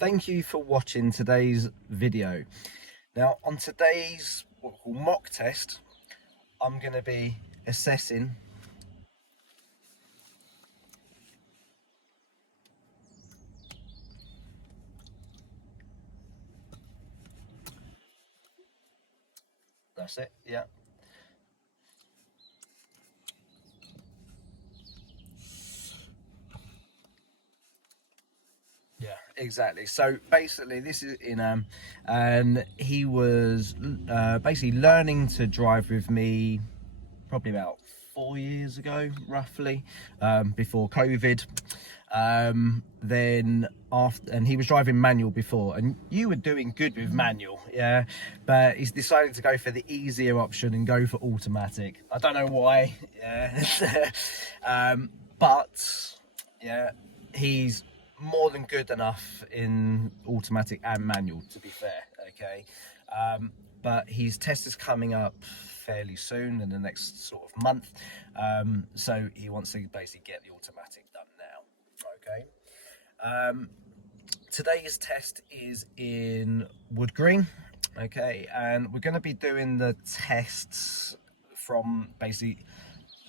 Thank you for watching today's video. Now on today's what we call mock test, I'm going to be assessing that's it, yeah. Yeah, exactly. So basically, this is Enam, and he was basically learning to drive with me probably about 4 years ago, roughly, before COVID. Then after, and he was driving manual before, and you were doing good with manual, yeah. But he's decided to go for the easier option and go for automatic. I don't know why, yeah. But yeah, he's more than good enough in automatic and manual, to be fair. Okay, but his test is coming up fairly soon in the next sort of month, so he wants to basically get the automatic done now. Okay, today's test is in Wood Green. Okay, and we're going to be doing the tests from basically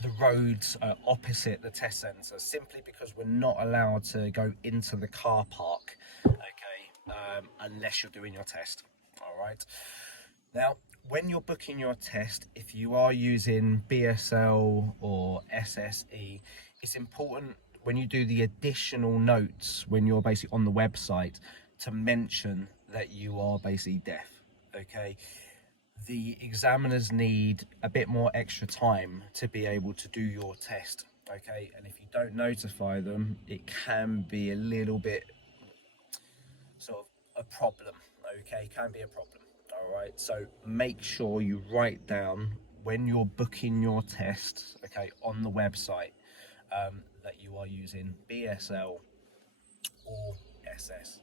the roads opposite the test centre, simply because we're not allowed to go into the car park, okay, unless you're doing your test. All right. Now, when you're booking your test, if you are using BSL or SSE, it's important when you do the additional notes, when you're basically on the website, to mention that you are basically deaf, okay? The examiners need a bit more extra time to be able to do your test, okay? And if you don't notify them, it can be a little bit sort of a problem, okay? Can be a problem. All right, so make sure you write down when you're booking your test, okay, on the website, that you are using BSL or SSE.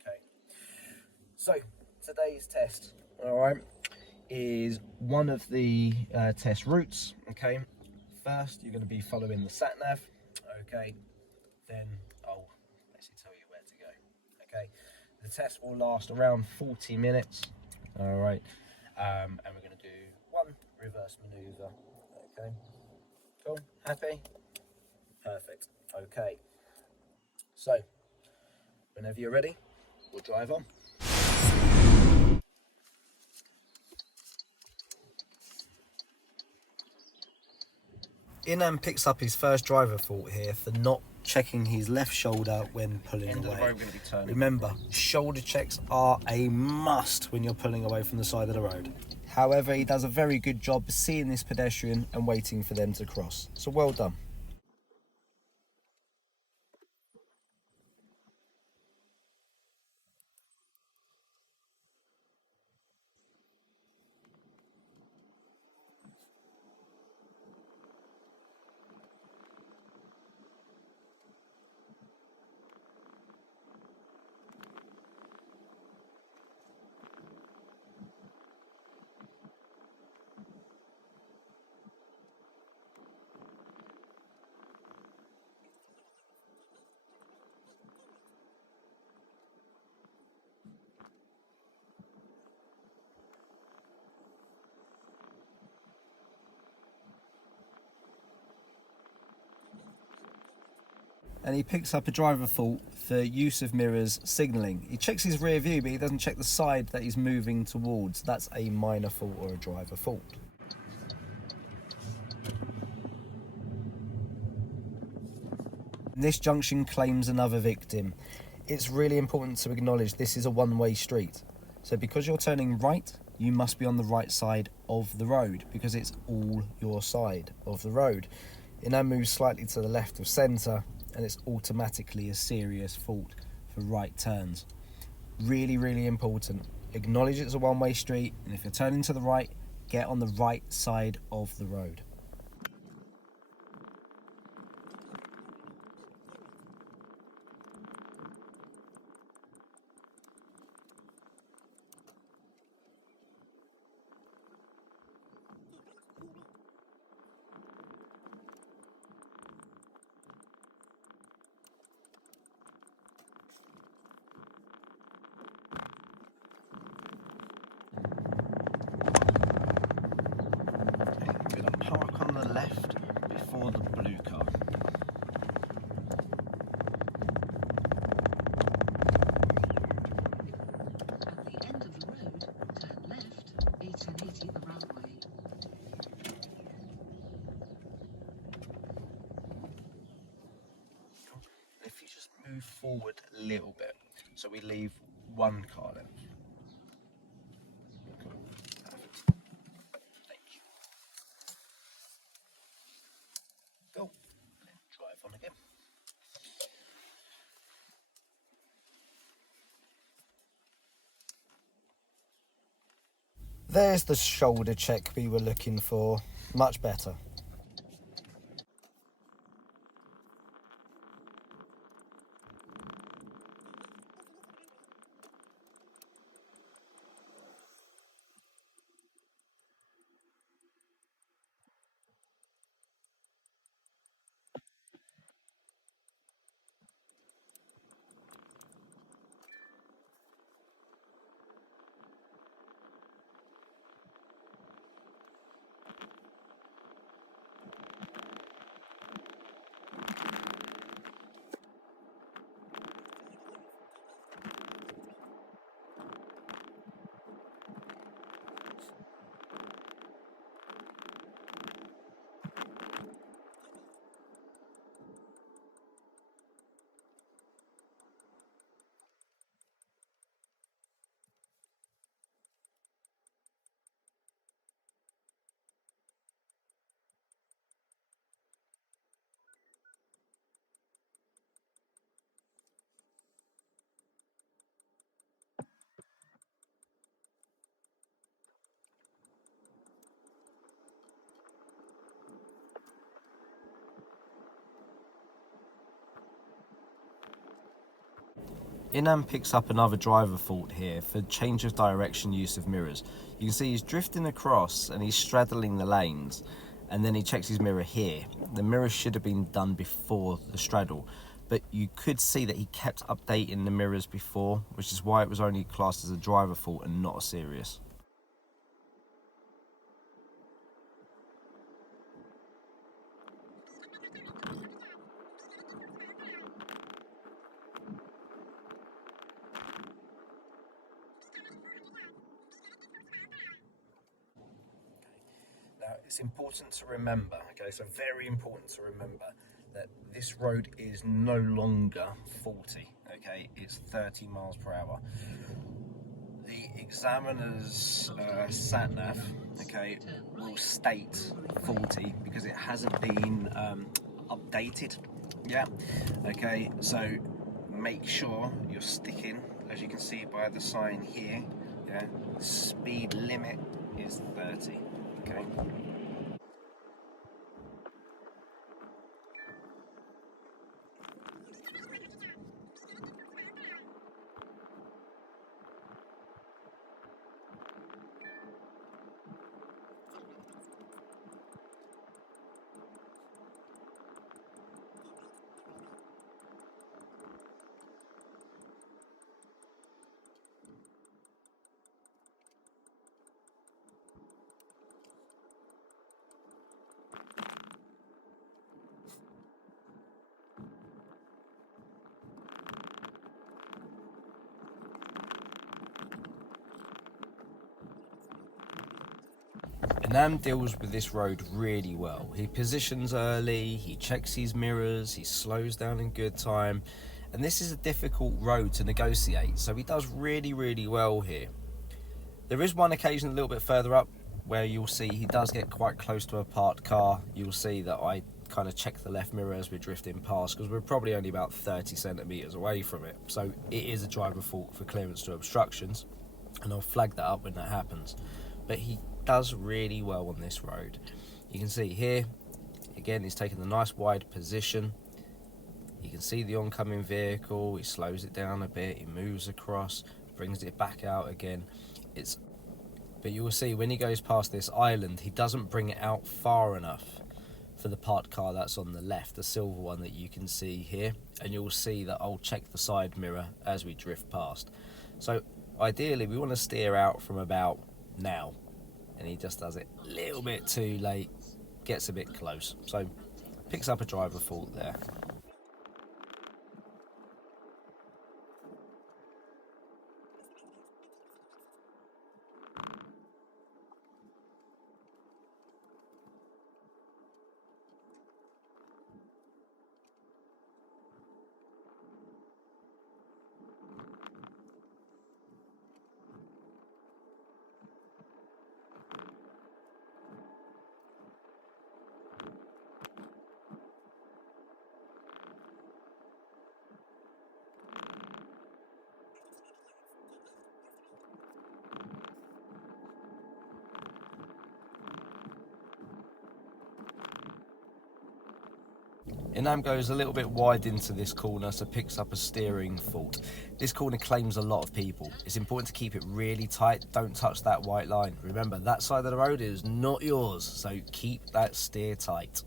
Okay, so today's test, all right, is one of the test routes. Okay, first you're going to be following the sat nav. Okay, then I'll basically tell you where to go. Okay, the test will last around 40 minutes. All right, and we're going to do one reverse maneuver. Okay, cool, happy, perfect. Okay, so whenever you're ready, we'll drive on. Enam picks up his first driver fault here for not checking his left shoulder when pulling away. Remember, shoulder checks are a must when you're pulling away from the side of the road. However, he does a very good job seeing this pedestrian and waiting for them to cross. So well done. And he picks up a driver fault for use of mirrors signalling. He checks his rear view, but he doesn't check the side that he's moving towards. That's a minor fault or a driver fault. This junction claims another victim. It's really important to acknowledge this is a one-way street. So because you're turning right, you must be on the right side of the road, because it's all your side of the road. It now moves slightly to the left of centre, and it's automatically a serious fault for right turns. Really, really important. Acknowledge it's a one-way street, and if you're turning to the right, get on the right side of the road. forward a little bit. So we leave one car length. Cool. Thank you. Go. Drive on again. There's the shoulder check we were looking for. Much better. Enam picks up another driver fault here for change of direction use of mirrors. You can see he's drifting across and he's straddling the lanes, and then he checks his mirror here. The mirror should have been done before the straddle, but you could see that he kept updating the mirrors before, which is why it was only classed as a driver fault and not a serious. Now, it's important to remember, okay, so very important to remember that this road is no longer 40, okay, it's 30 miles per hour. The examiner's sat nav, okay, will state 40 because it hasn't been updated yet, okay, so make sure you're sticking, as you can see by the sign here, yeah, speed limit is 30, okay. Enam deals with this road really well. He positions early, he checks his mirrors, he slows down in good time, and this is a difficult road to negotiate, so he does really well here. There is one occasion a little bit further up where you'll see he does get quite close to a parked car. You'll see that I kind of check the left mirror as we're drifting past because we're probably only about 30 centimetres away from it, so it is a driver fault for clearance to obstructions, and I'll flag that up when that happens. But he does really well on this road. You can see here, again, he's taking a nice wide position. You can see the oncoming vehicle, he slows it down a bit, he moves across, brings it back out again. But you will see when he goes past this island, he doesn't bring it out far enough for the parked car that's on the left, the silver one that you can see here, and you'll see that I'll check the side mirror as we drift past. So ideally we want to steer out from about now, and he just does it a little bit too late, gets a bit close, so picks up a driver fault there. Enam goes a little bit wide into this corner, so picks up a steering fault. This corner claims a lot of people. It's important to keep it really tight. Don't touch that white line. Remember, that side of the road is not yours, so keep that steer tight.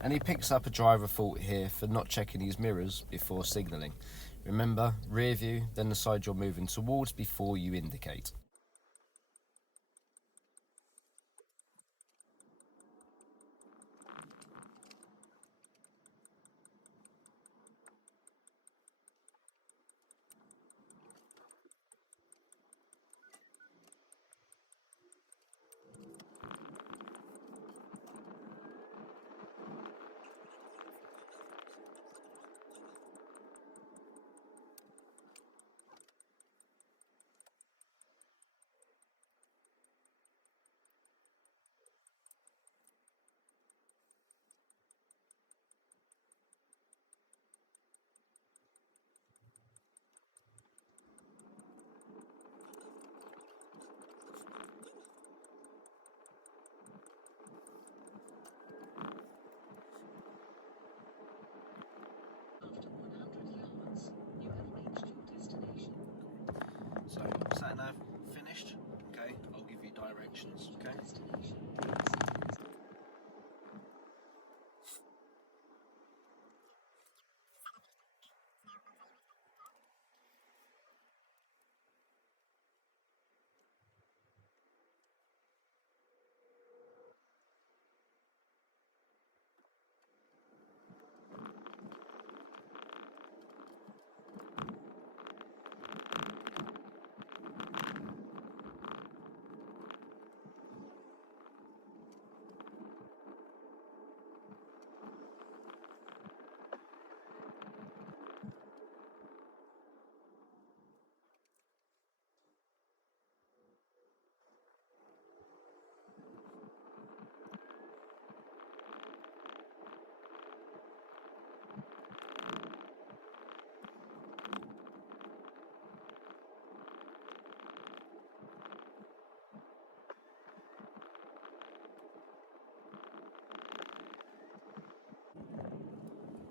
And he picks up a driver fault here for not checking his mirrors before signalling. Remember, rear view, then the side you're moving towards before you indicate. So, sat nav finished. Okay, I'll give you directions. Okay.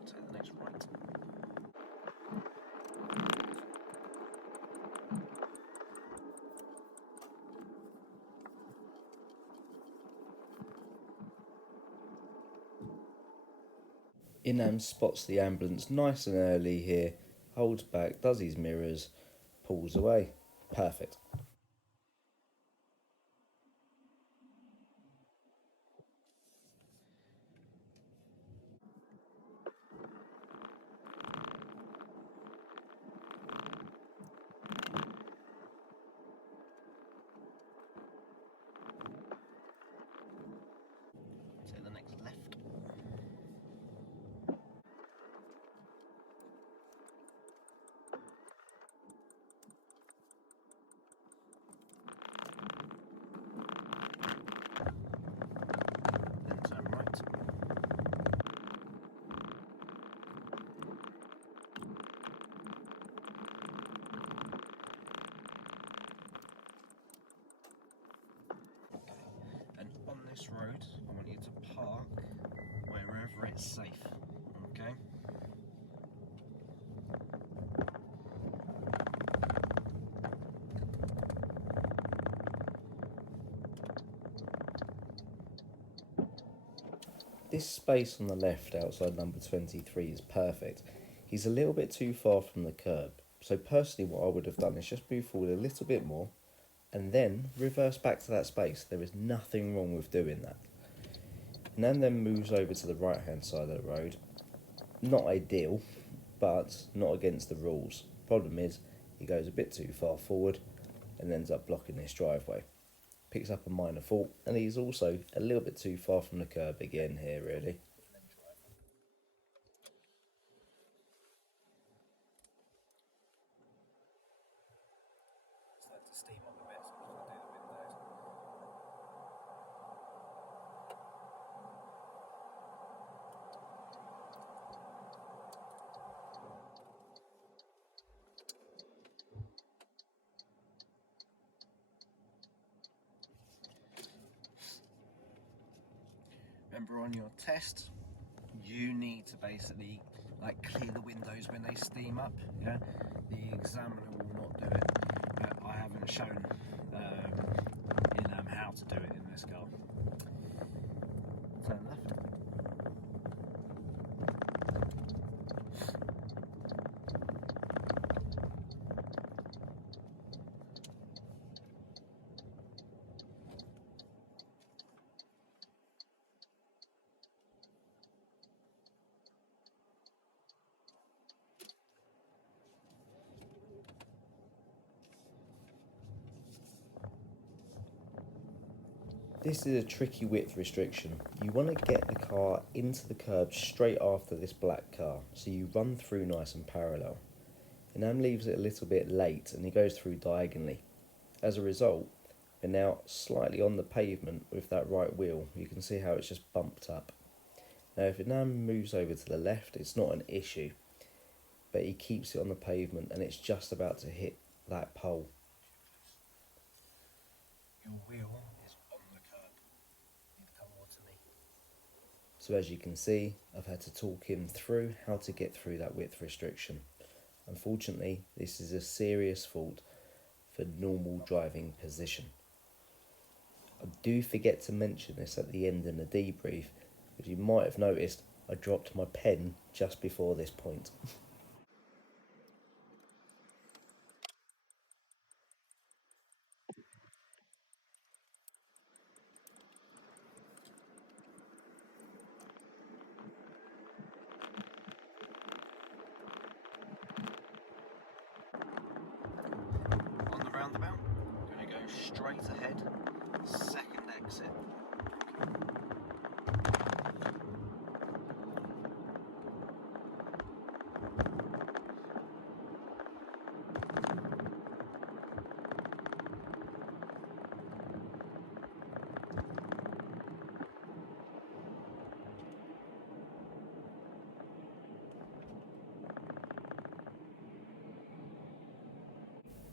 Take the next right. Enam spots the ambulance nice and early here, holds back, does his mirrors, pulls away. Perfect. Take the next left. Then turn right. And on this road, I want you to park wherever it's safe. Okay? This space on the left outside number 23 is perfect. He's a little bit too far from the curb. So personally what I would have done is just move forward a little bit more and then reverse back to that space. There is nothing wrong with doing that. And then moves over to the right hand side of the road. Not ideal, but not against the rules. Problem is, he goes a bit too far forward and ends up blocking this driveway. Picks up a minor fault, and he's also a little bit too far from the curb again here, really. Start to steam up a bit, so I'm just going to do the windows. remember on your test, you need to basically like clear the windows when they steam up. Yeah, the examiner will not do it. But I haven't shown Enam how to do it in this car. Turn left. This is a tricky width restriction. You want to get the car into the curb straight after this black car, so you run through nice and parallel. Enam leaves it a little bit late and he goes through diagonally. As a result, we're now slightly on the pavement with that right wheel. You can see how it's just bumped up. Now if Enam moves over to the left, it's not an issue, but he keeps it on the pavement and it's just about to hit that pole. Your wheel is on the curb. You need to come more to me. So as you can see, I've had to talk him through how to get through that width restriction. Unfortunately, this is a serious fault for normal driving position. I do forget to mention this at the end in the debrief, but you might have noticed I dropped my pen just before this point. On the roundabout, I'm going to go straight ahead, second exit.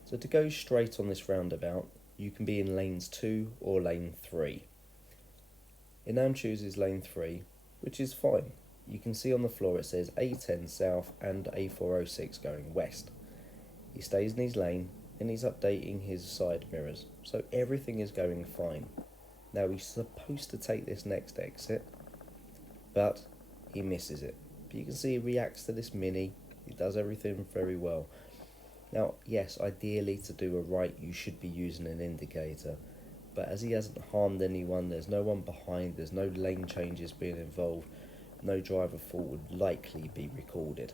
So to go straight on this roundabout, you can be in lanes 2 or lane 3. Enam chooses lane 3, which is fine. You can see on the floor it says A10 south and A406 going west. He stays in his lane and he's updating his side mirrors, so everything is going fine. Now he's supposed to take this next exit, but he misses it. But you can see he reacts to this Mini, he does everything very well. Now, yes, ideally to do a right you should be using an indicator, but as he hasn't harmed anyone, there's no one behind, there's no lane changes being involved, no driver fault would likely be recorded.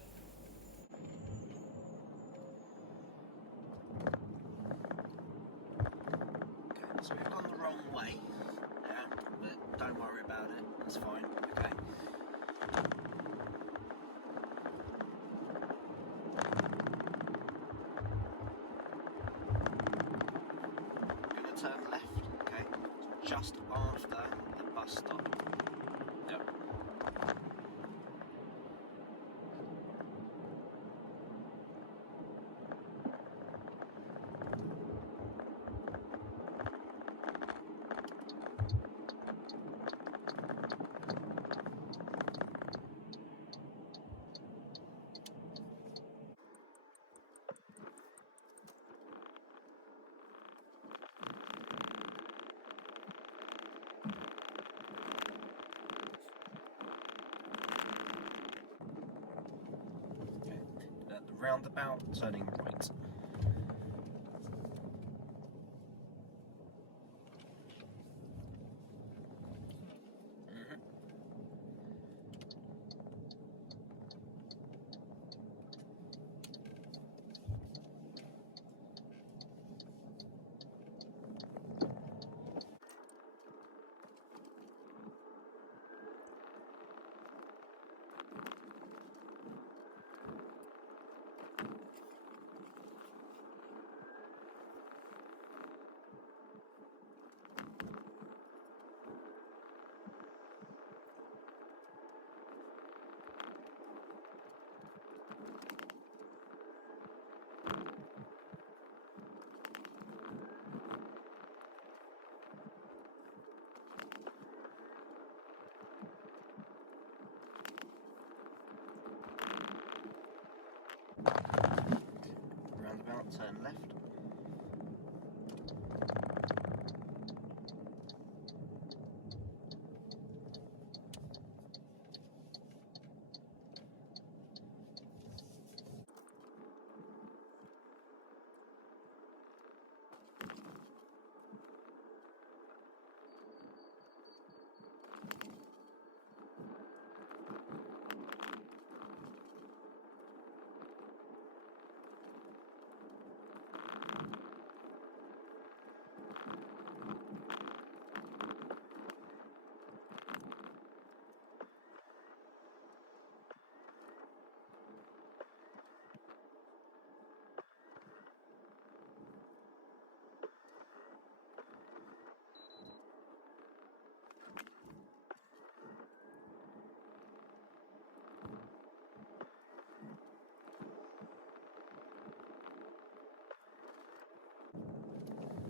Okay, so we've gone the wrong way, yeah, but don't worry about it, it's fine, okay. I'm going to turn left, okay, just after the bus stop. Yep. At the roundabout, turning right. turn left.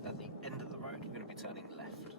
At the end of the road, we're going to be turning left.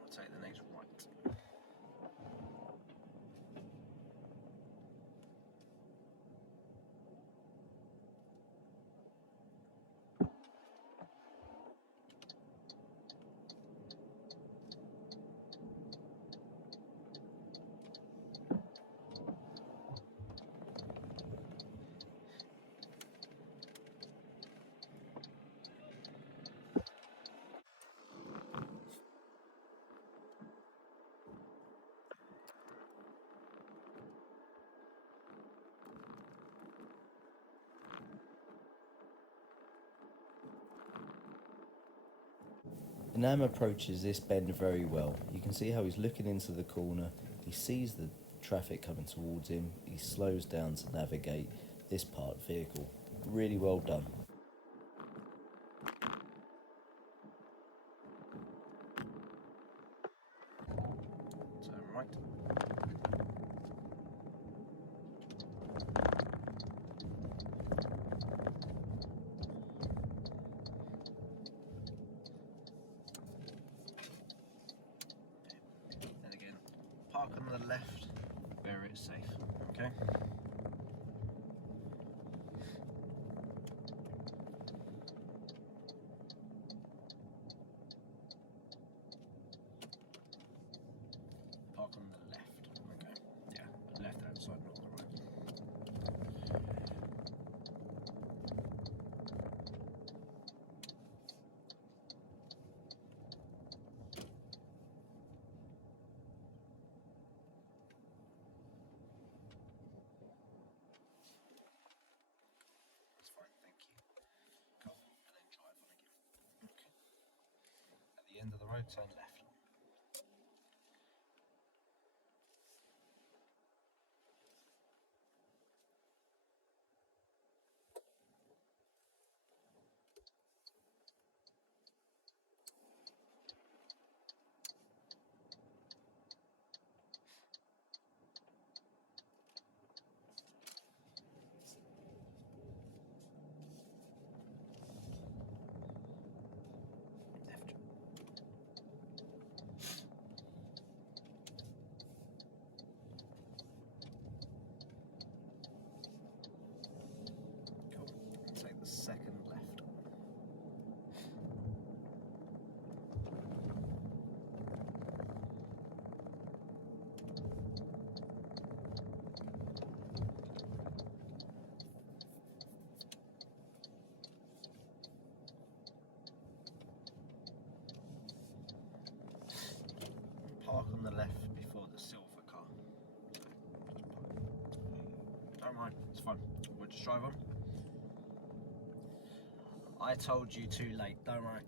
We'll take the next right. Enam approaches this bend very well. You can see how he's looking into the corner, he sees the traffic coming towards him, he slows down to navigate this parked vehicle. Really well done. Turn right. And again, park on the left where it's safe. Okay. Park on the left. Okay. Yeah, left hand side, not the right. That's fine, thank you. Go and then drive on again. Okay. At the end of the road, turn left. Left. don't mind. It's fine. We'll just drive on. I told you too late. Don't worry.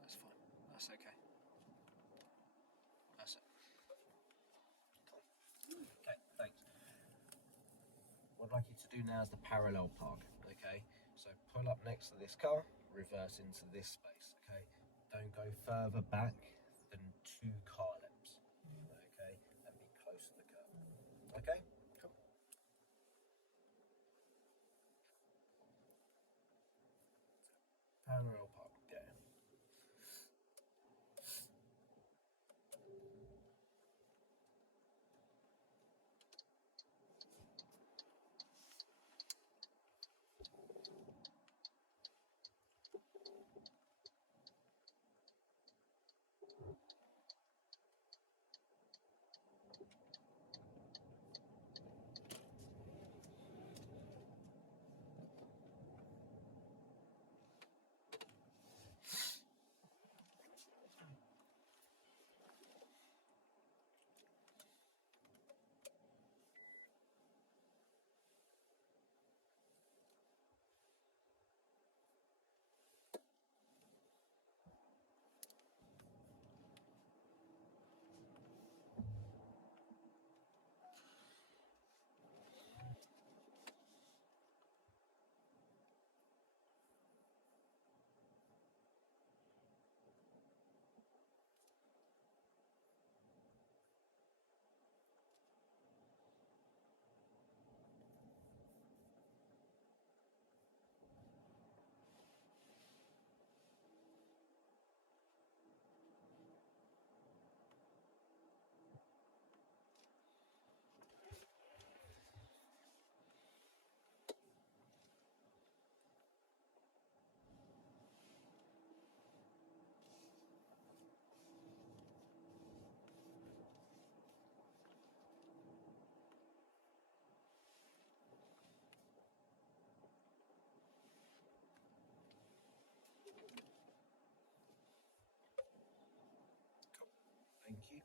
That's fine. That's okay. That's it. Cool. Okay, thanks. What I'd like you to do now is the parallel park, okay? So pull up next to this car, reverse into this space, okay? Don't go further back than 2 car lengths, okay? And be close to the curb, okay? Cool. Parallel park, yeah. Cool. Thank you.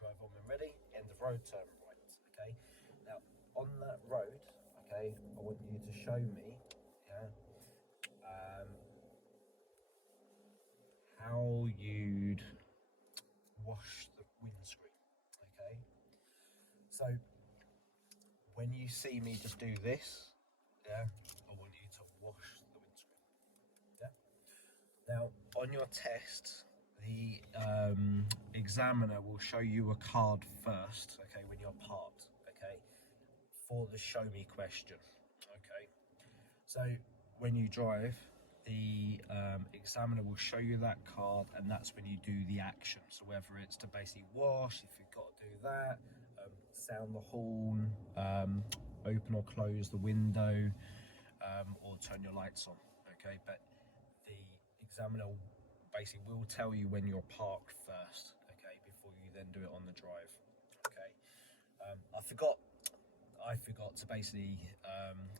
Drive on when ready. End of road, turn right. Okay. Now on that road, okay, I want you to show me, yeah, how you'd wash the windscreen. Okay. So when you see me just do this, yeah, I want you to wash the windscreen. Yeah. Now, on your test, the examiner will show you a card first, okay, when you're parked, okay, for the show me question, okay. So when you drive, the examiner will show you that card, and that's when you do the action. So whether it's to basically wash, if you've got to do that, sound the horn, open or close the window, or turn your lights on, okay. But the examiner basically will tell you when you're parked first, okay, before you then do it on the drive, okay. I forgot to basically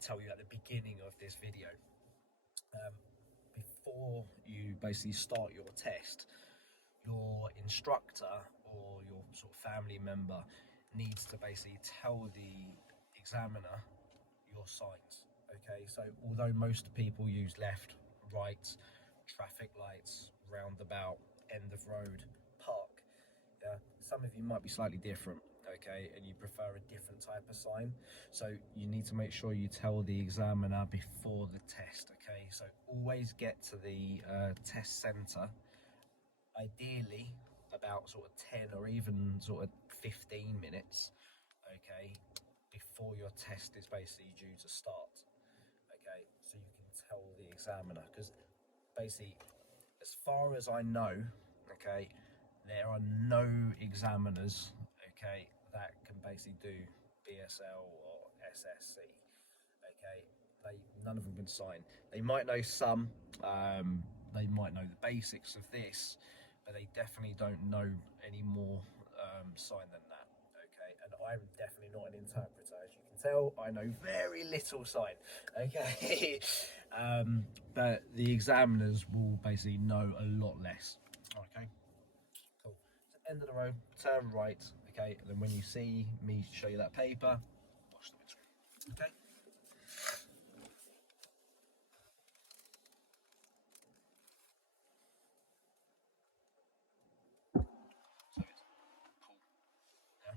tell you at the beginning of this video, before you basically start your test, your instructor or your sort of family member needs to basically tell the examiner your signs. Okay, so although most people use left, right, traffic lights, roundabout, end of road, park, yeah, some of you might be slightly different, okay, and you prefer a different type of sign. So you need to make sure you tell the examiner before the test, okay. So always get to the test centre, ideally about sort of 10 or even sort of 15 minutes, okay, before your test is basically due to start. Okay, so you can tell the examiner, because basically, as far as I know, okay, there are no examiners, okay, that can basically do BSL or SSE. Okay, none of them can sign. They might know some, they might know the basics of this, but they definitely don't know any more sign than that. Okay, and I'm definitely not an interpreter, as you can tell. I know very little sign. Okay, but the examiners will basically know a lot less. Okay, cool. So end of the road, turn right. Okay, and then when you see me show you that paper, watch the windscreen. Okay. So it's cool. Yeah. Okay.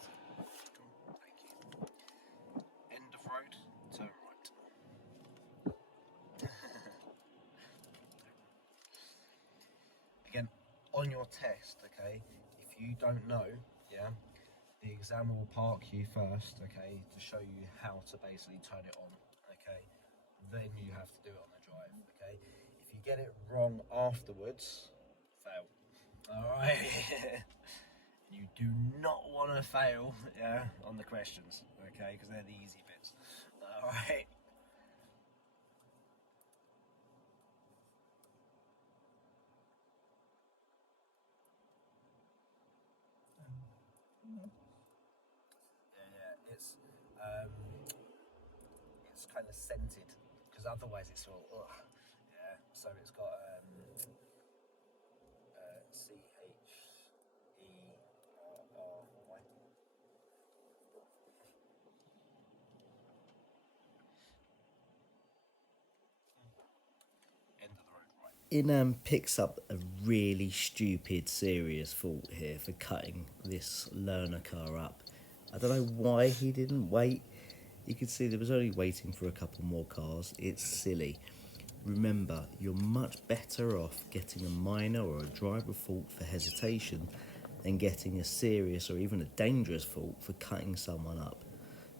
So cool. Thank you. End of road, turn right. Again, on your test, okay, if you don't know, yeah, the examiner will park you first, okay, to show you how to basically turn it on, okay. Then you have to do it on the drive, okay. If you get it wrong afterwards, fail. All right. You do not want to fail, yeah, on the questions, okay, because they're the easy bits. All right. Yeah, um, it's kind of scented because otherwise it's all ugh. Yeah. So it's got CHERRY. End of the road, right. Enam picks up a really stupid, serious fault here for cutting this learner car up. I don't know why he didn't wait. You could see there was only waiting for a couple more cars. It's silly. Remember, you're much better off getting a minor or a driver fault for hesitation than getting a serious or even a dangerous fault for cutting someone up.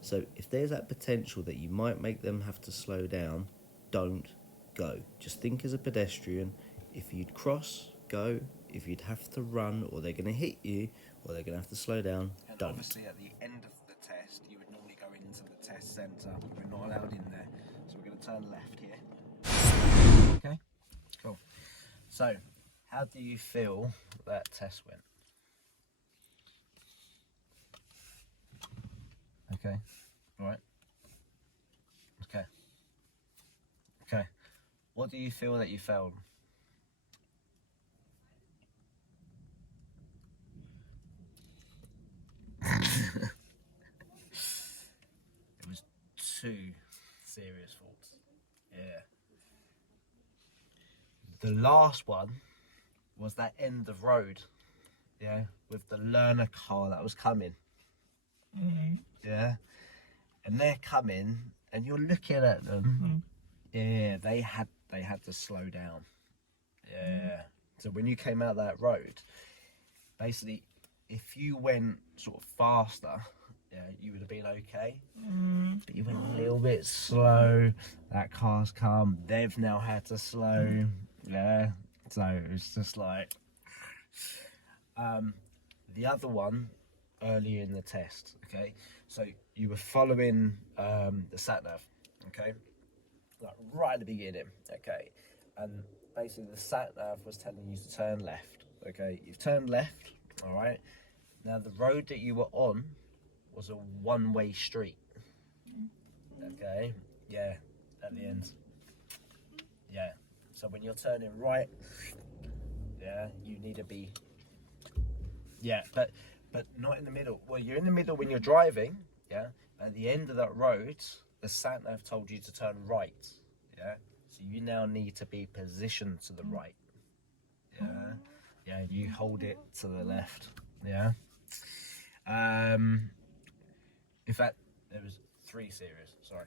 So if there's that potential that you might make them have to slow down, don't go. Just think as a pedestrian, if you'd cross, go. If you'd have to run or they're going to hit you or they're going to have to slow down, And don't. obviously at the end of the test, you would normally go into the test centre. We're not allowed in there. So we're going to turn left here. Okay, cool. So, how do you feel that test went? Okay, right. Okay, okay. What do you feel that you failed? It was 2 serious faults. Yeah. The last one was that end of road. Yeah, with the learner car that was coming. Yeah, and they're coming, and you're looking at them. Yeah, they had to slow down. Yeah. So when you came out that road, basically, if you went sort of faster, yeah, you would have been okay. But you went a little bit slow. That car's come. They've now had to slow. Yeah. So it's just like the other one earlier in the test. Okay. So you were following the sat nav. Okay. Like right at the beginning. Okay. And basically the sat nav was telling you to turn left. Okay. You've turned left. All right. Now the road that you were on was a one-way street. Okay. Yeah. At the end. Yeah. So when you're turning right, yeah, you need to be. Yeah, but not in the middle. Well, you're in the middle when you're driving. Yeah. At the end of that road, the sat nav told you to turn right. Yeah. So you now need to be positioned to the right. Yeah. Yeah. You hold it to the left. Yeah. In fact, there was 3 series. Sorry.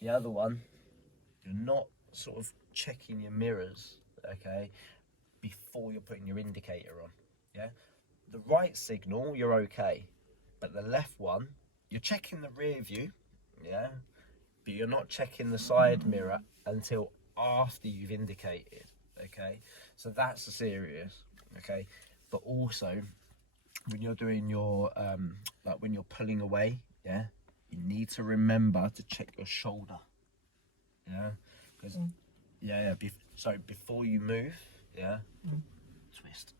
The other one, you're not sort of checking your mirrors, okay, before you're putting your indicator on. Yeah. The right signal, you're okay, but the left one, you're checking the rear view. Yeah. But you're not checking the side mirror until after you've indicated. Okay. So that's the serious. Okay. But also, when you're doing your like when you're pulling away, yeah, you need to remember to check your shoulder. Yeah, because so before you move, yeah, twist.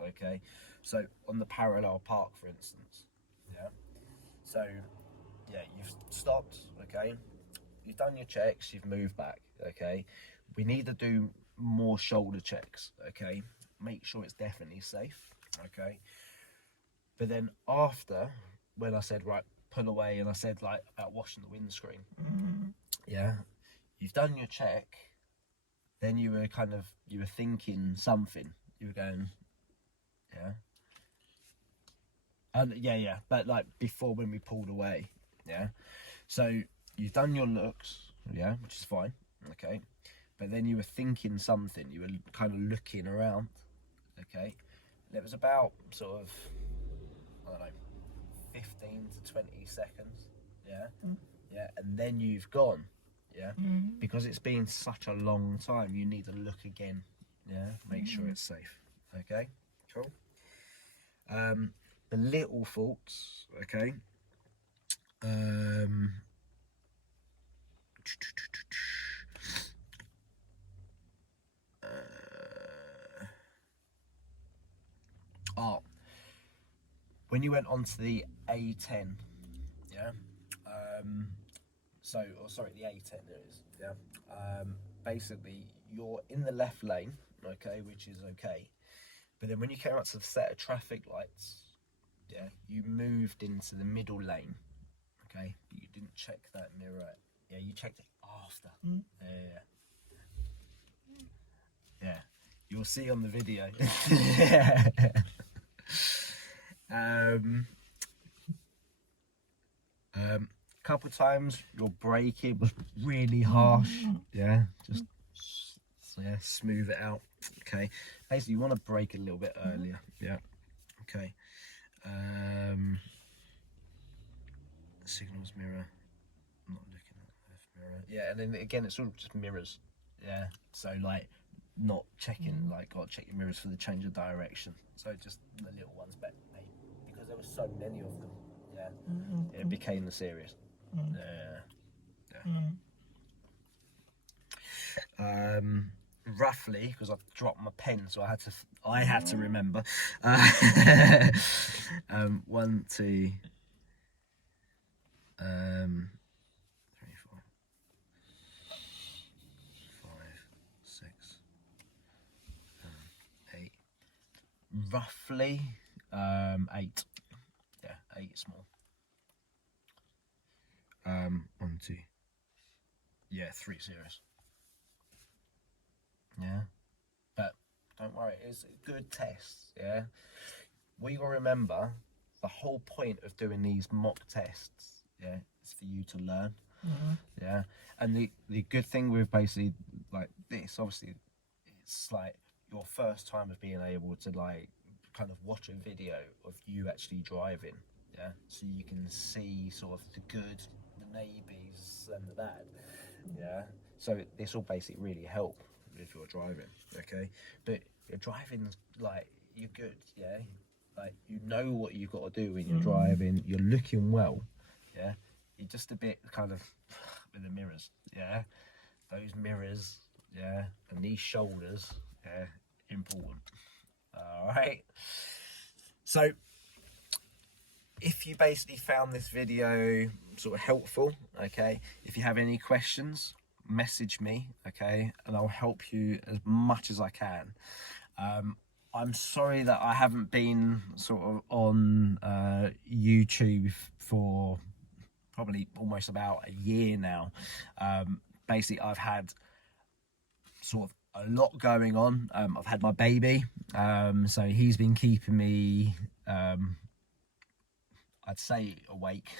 Okay, so on the parallel park, for instance, yeah. So yeah, you've stopped. Okay, you've done your checks. You've moved back. Okay, we need to do more shoulder checks. Okay, make sure it's definitely safe. Okay, but then after, when I said right, pull away, and I said like about washing the windscreen, yeah, you've done your check. Then you were thinking something. You were going, yeah, and yeah. But like before when we pulled away, yeah. So you've done your looks, yeah, which is fine, okay. But then you were thinking something. You were kind of looking around, okay. And it was about sort of, I don't know, 15 to 20 seconds, yeah, yeah, and then you've gone, yeah, because it's been such a long time. You need to look again, yeah, make sure it's safe. Okay, cool. The little faults, okay. Um, oh, when you went onto the A10, yeah. The A10 it is, yeah. Basically, you're in the left lane, okay, which is okay. But then when you came up to the set of traffic lights, yeah, you moved into the middle lane, okay, but you didn't check that mirror. Yeah, you checked it after. Yeah, yeah. You'll see on the video. um, Couple times your braking was really harsh. Yeah, just yeah, smooth it out. Okay, basically you want to brake a little bit earlier. Yeah. Okay. Signals mirror. I'm not looking at the left mirror. Yeah, and then again it's sort of just mirrors. Yeah. So like not checking got to check your mirrors for the change of direction. So just the little ones, but because there were so many of them, yeah, it became the series. Yeah. Roughly, because I dropped my pen, so I had to remember. 1, 2, 3, 4, 5, 6, 8. Roughly, 8. Yeah, 8 small. 1, 2. Yeah, 3 serious. Yeah, but don't worry, it's a good test. Yeah, what you gotta remember, the whole point of doing these mock tests, yeah, is for you to learn. Yeah, and the good thing with basically like this, obviously, it's like your first time of being able to like kind of watch a video of you actually driving. yeah, so you can see sort of the good, the maybes, and the bad, yeah. So this will basically really help if you're driving, okay. But you're driving like you're good, yeah. Like you know what you've got to do when you're driving. You're looking well, yeah. You're just a bit kind of with the mirrors, yeah. Those mirrors, yeah, and these shoulders, yeah, important. All right. So if you basically found this video sort of helpful, okay, if you have any questions, message me, okay, and I'll help you as much as I can. I'm sorry that I haven't been sort of on YouTube for probably almost about a year now. Basically, I've had sort of a lot going on. I've had my baby, so he's been keeping me, I'd say, awake.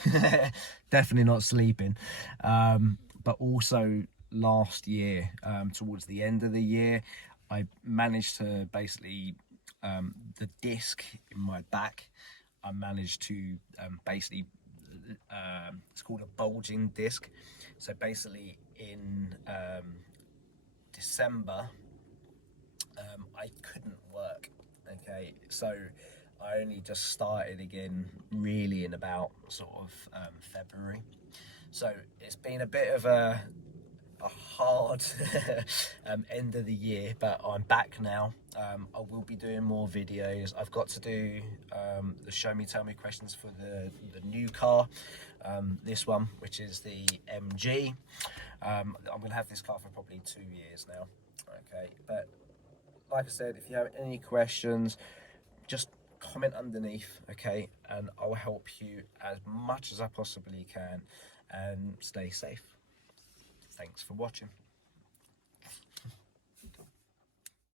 Definitely not sleeping. But also last year, towards the end of the year, I managed to basically, the disc in my back, I managed to basically, it's called a bulging disc. So basically in December, I couldn't work. Okay, so I only just started again really in about sort of February. So it's been a bit of a hard end of the year, but I'm back now. I will be doing more videos. I've got to do the show me tell me questions for the new car, this one, which is the MG. I'm gonna have this car for probably 2 years now. Okay, but like I said, if you have any questions, just comment underneath, okay, and I'll help you as much as I possibly can, and stay safe. Thanks for watching.